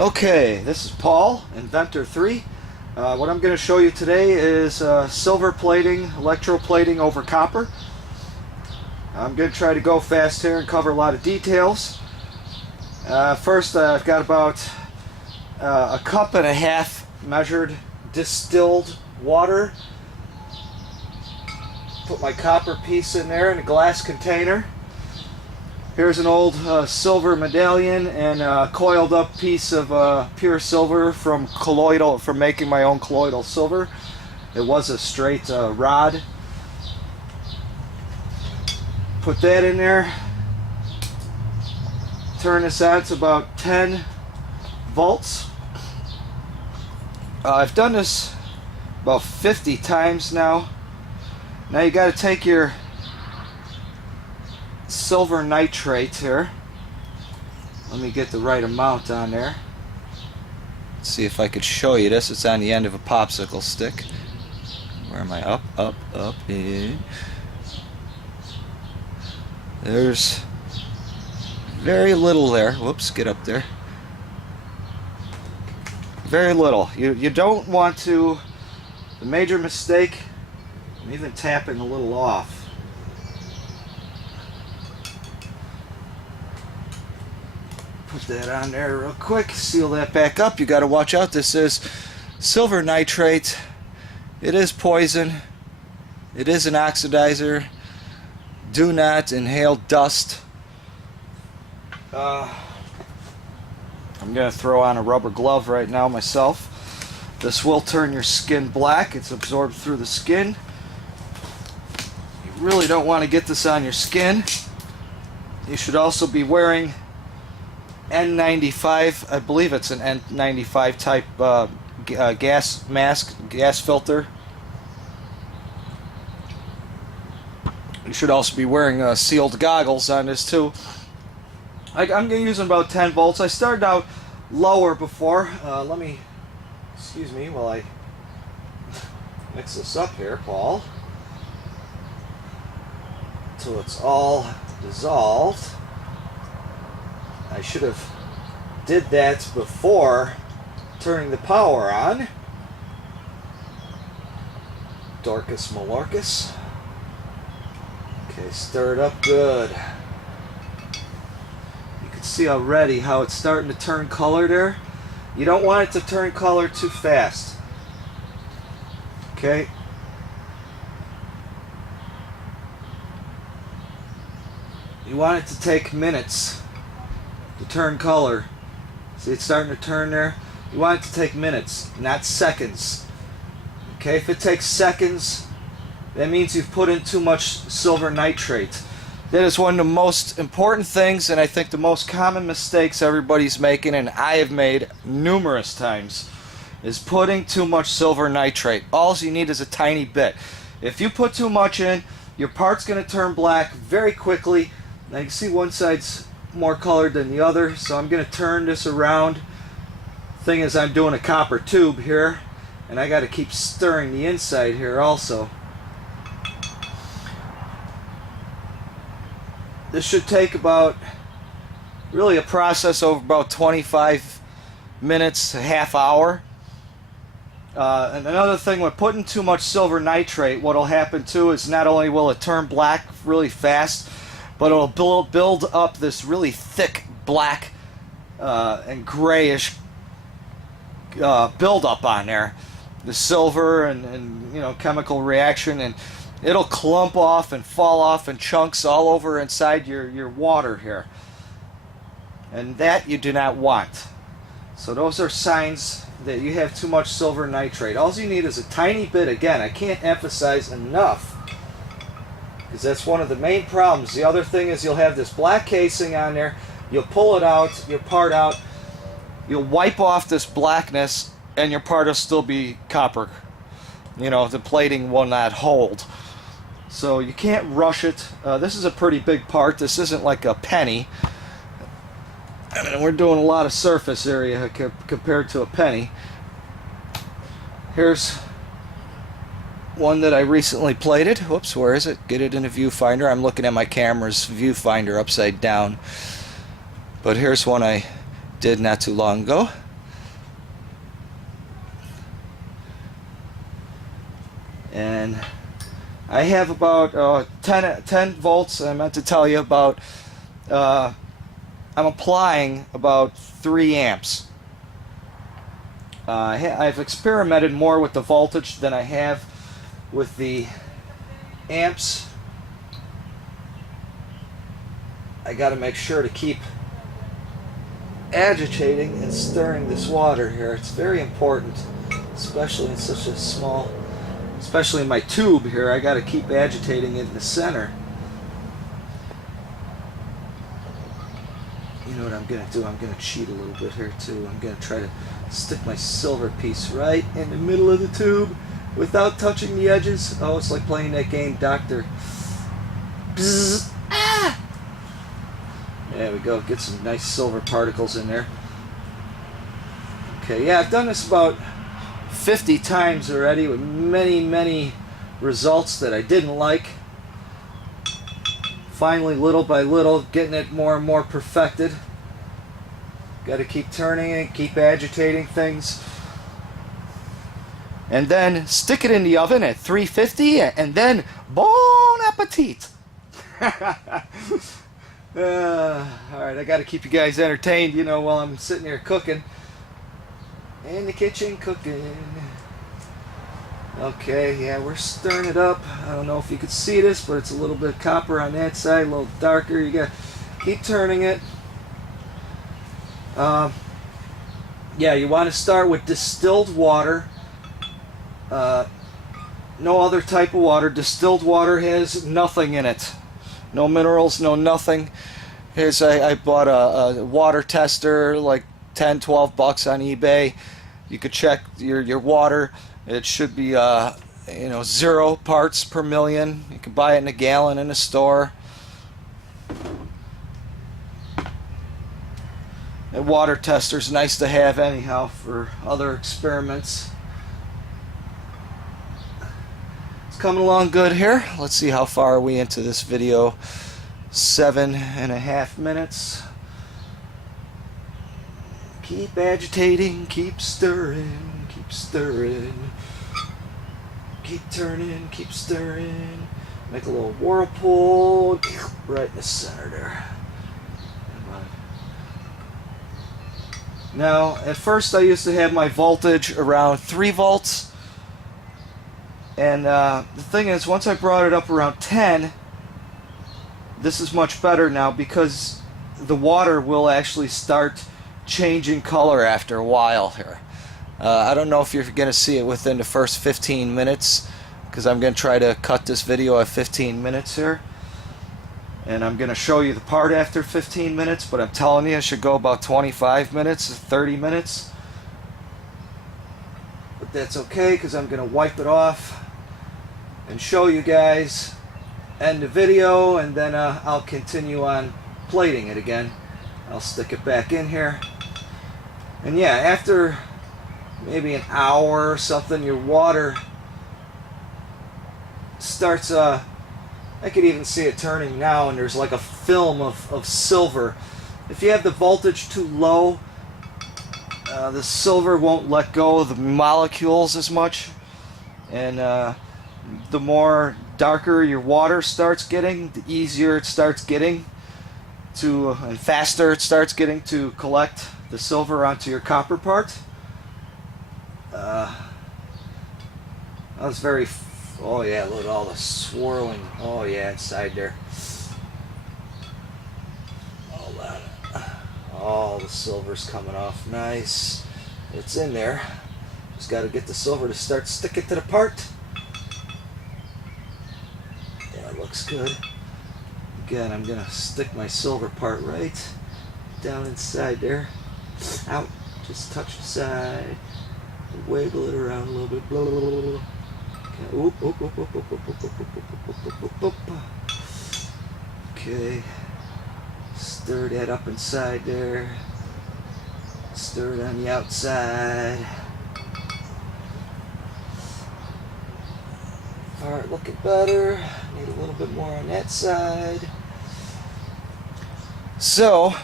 Okay, this is Paul, Inventor 3. What I'm going to show you today is silver plating, electroplating over copper. I'm going to try to go fast here and cover a lot of details. First, I've got about a cup and a half measured distilled water. Put my copper piece in there in a glass container. Here's an old silver medallion and a coiled up piece of pure silver from making my own colloidal silver. It was a straight rod. Put that in there. Turn this on to about 10 volts. I've done this about 50 times now. Now you got to take your silver nitrate here. Let me get the right amount on there. Let's see if I could show you this. It's on the end of a popsicle stick. Where am I? Up, in. There's very little there. Whoops, get up there. Very little. You don't want to. The major mistake, I'm even tapping a little off. Put that on there real quick, seal that back up. You got to watch out. This is silver nitrate. It is poison. It is an oxidizer. Do not inhale dust. I'm going to throw on a rubber glove right now myself. This will turn your skin black. It's absorbed through the skin. You really don't want to get this on your skin. You should also be wearing N95, I believe it's an N95 type gas mask, gas filter. You should also be wearing sealed goggles on this too. I'm going to use about 10 volts. I started out lower before. Excuse me while I mix this up here, Paul, until it's all dissolved. I should have did that before turning the power on. Dorcas Malorcas. Okay, stir it up good. You can see already how it's starting to turn color there. You don't want it to turn color too fast. Okay. You want it to take minutes to turn color. See, it's starting to turn there. You want it to take minutes, not seconds. Okay, if it takes seconds, that means you've put in too much silver nitrate. That is one of the most important things, and I think the most common mistakes everybody's making, and I have made numerous times, is putting too much silver nitrate. All you need is a tiny bit. If you put too much in, your part's going to turn black very quickly. Now you can see one side's more colored than the other, so I'm going to turn this around. Thing is, I'm doing a copper tube here, and I got to keep stirring the inside here also. This should take about, really a process over about 25 minutes, a half hour. And another thing with putting too much silver nitrate, what will happen too is not only will it turn black really fast, but it'll build up this really thick black and grayish buildup on there. The silver and you know, chemical reaction, and it'll clump off and fall off in chunks all over inside your water here. And that you do not want. So those are signs that you have too much silver nitrate. All you need is a tiny bit. Again, I can't emphasize enough, because that's one of the main problems. The other thing is you'll have this black casing on there. You'll pull it out, your part out. You'll wipe off this blackness, and your part will still be copper. You know, the plating will not hold. So you can't rush it. This is a pretty big part. This isn't like a penny. I mean, we're doing a lot of surface area compared to a penny. Here's one that I recently plated. Whoops, where is it? Get it in a viewfinder. I'm looking at my camera's viewfinder upside down. But here's one I did not too long ago. And I have about 10 volts. I meant to tell you about, I'm applying about 3 amps. I've experimented more with the voltage than I have with the amps. I got to make sure to keep agitating and stirring this water here. It's very important, especially in such a small, especially in my tube here. I got to keep agitating it in the center. You know what I'm going to do? I'm going to cheat a little bit here too. I'm going to try to stick my silver piece right in the middle of the tube without touching the edges. Oh, it's like playing that game, Doctor. Bzz, ah! There we go. Get some nice silver particles in there. Okay, yeah, I've done this about 50 times already with many results that I didn't like. Finally, little by little, getting it more and more perfected. Got to keep turning it, keep agitating things. And then stick it in the oven at 350 and then bon appetit. Alright, I got to keep you guys entertained, you know, while I'm sitting here cooking. In the kitchen cooking. Okay, yeah, we're stirring it up. I don't know if you could see this, but it's a little bit copper on that side, a little darker. You got to keep turning it. Yeah, you want to start with distilled water. No other type of water. Distilled water has nothing in it. No minerals, no nothing. Here's I bought a water tester, like 10, 12 bucks on eBay. You could check your water. It should be 0 parts per million. You can buy it in a gallon in a store. A water tester's nice to have anyhow for other experiments. It's coming along good here. Let's see how far are we into this video. 7.5 minutes. Keep agitating, keep stirring, keep stirring. Keep turning, keep stirring. Make a little whirlpool right in the center there. Now, at first I used to have my voltage around 3 volts. And the thing is, once I brought it up around 10, this is much better now because the water will actually start changing color after a while here. I don't know if you're going to see it within the first 15 minutes because I'm going to try to cut this video at 15 minutes here. And I'm going to show you the part after 15 minutes, but I'm telling you it should go about 25 minutes, 30 minutes. But that's okay because I'm going to wipe it off and show you guys, end the video, and then I'll continue on plating it again. I'll stick it back in here. And yeah, after maybe an hour or something, your water starts, I could even see it turning now, and there's like a film of silver. If you have the voltage too low, the silver won't let go of the molecules as much, and the more darker your water starts getting, the easier it starts getting to, and faster it starts getting to collect the silver onto your copper part. That was very, oh yeah, look at all the swirling, oh yeah, inside there. All the silver's coming off nice. It's in there. Just got to get the silver to start sticking to the part. Yeah, it looks good. Again, I'm going to stick my silver part right down inside there. Out. Just touch the side. Wiggle it around a little bit. Blah, blah, blah, blah. Okay. Oop, oop, oop, oop, oop, oop, oop, oop, oop, oop, oop, oop. Okay. Stir that up inside there. Stir it on the outside. Alright, looking better. Need a little bit more on that side. So,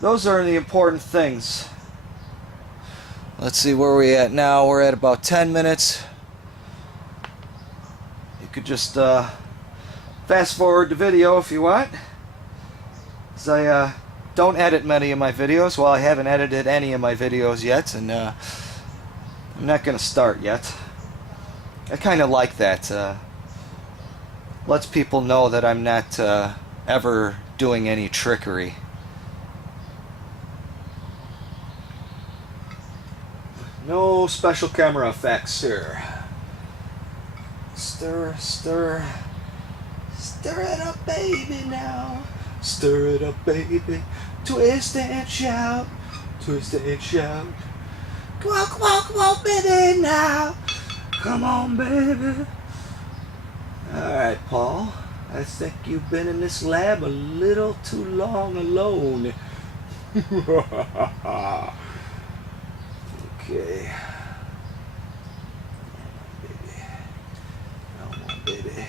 those are the important things. Let's see where we're at now. We're at about 10 minutes. could just fast forward the video if you want. As I don't edit many of my videos. Well, I haven't edited any of my videos yet, and I'm not going to start yet. I kind of like that. Lets people know that I'm not ever doing any trickery. No special camera effects here. Stir, stir. Stir it up, baby, now. Stir it up, baby. Twist and shout. Twist and shout. Come on, baby, now. Come on, baby. Alright, Paul. I think you've been in this lab a little too long alone. Okay. Come on, baby.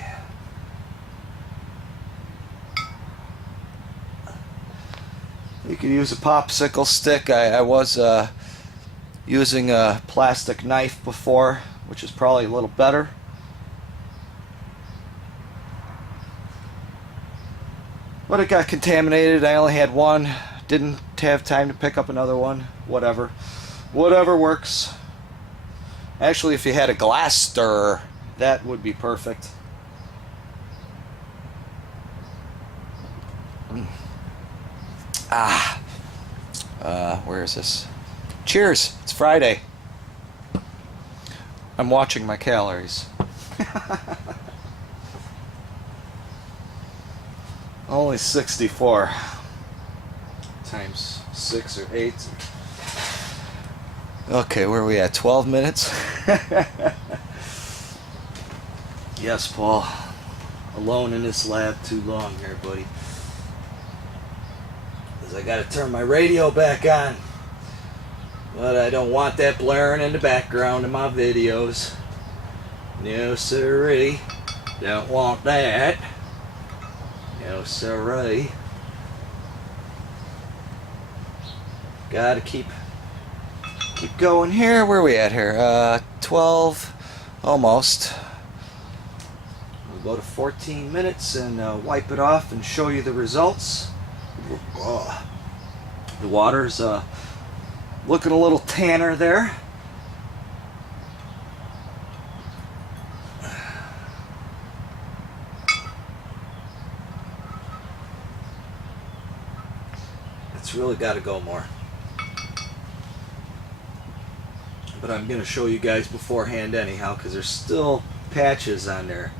You could use a popsicle stick. I was using a plastic knife before, which is probably a little better. But it got contaminated. I only had one. Didn't have time to pick up another one. Whatever. Whatever works. Actually, if you had a glass stirrer, that would be perfect. Where is this? Cheers! It's Friday. I'm watching my calories. Only 64 times 6 or 8. Okay, where are we at? 12 minutes? Yes, Paul. Alone in this lab too long here, buddy. Because I gotta turn my radio back on. But I don't want that blaring in the background of my videos. No siree. Don't want that. No siree. Gotta keep going here. Where are we at here? 12, almost. We'll go to 14 minutes and wipe it off and show you the results. The water's looking a little tanner there. It's really got to go more. But I'm going to show you guys beforehand anyhow, because there's still patches on there.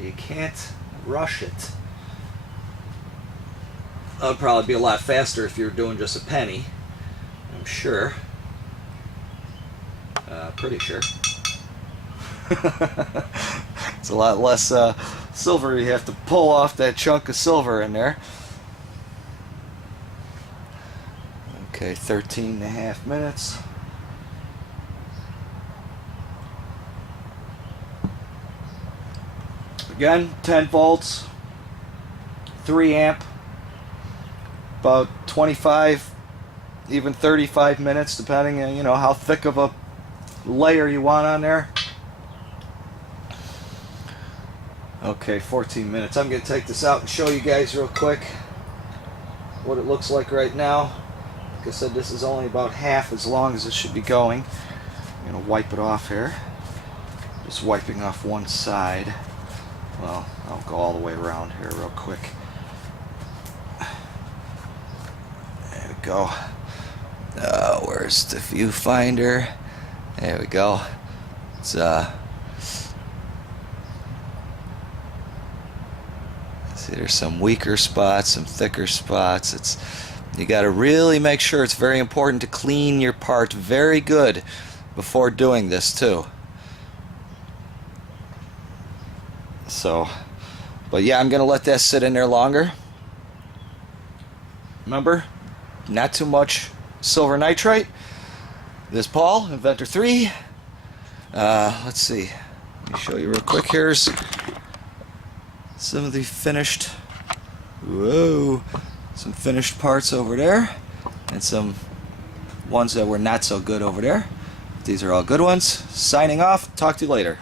You can't rush it. That would probably be a lot faster if you were doing just a penny, I'm sure. Pretty sure. It's a lot less silver you have to pull off that chunk of silver in there. Okay, 13.5 minutes. Again, 10 volts, 3 amp, about 25, even 35 minutes, depending on, you know, how thick of a layer you want on there. Okay, 14 minutes. I'm going to take this out and show you guys real quick what it looks like right now. Like I said, this is only about half as long as it should be going. I'm going to wipe it off here. Just wiping off one side. Well, I'll go all the way around here real quick. There we go. Where's the viewfinder? There we go. It's see, there's some weaker spots, some thicker spots. You got to really make sure. It's very important to clean your part very good before doing this too. So, but yeah, I'm gonna let that sit in there longer. Remember, not too much silver nitrate. This Paul, Inventor 3. Let's see. Let me show you real quick. Here's some of the finished, some finished parts over there, and some ones that were not so good over there. These are all good ones. Signing off. Talk to you later.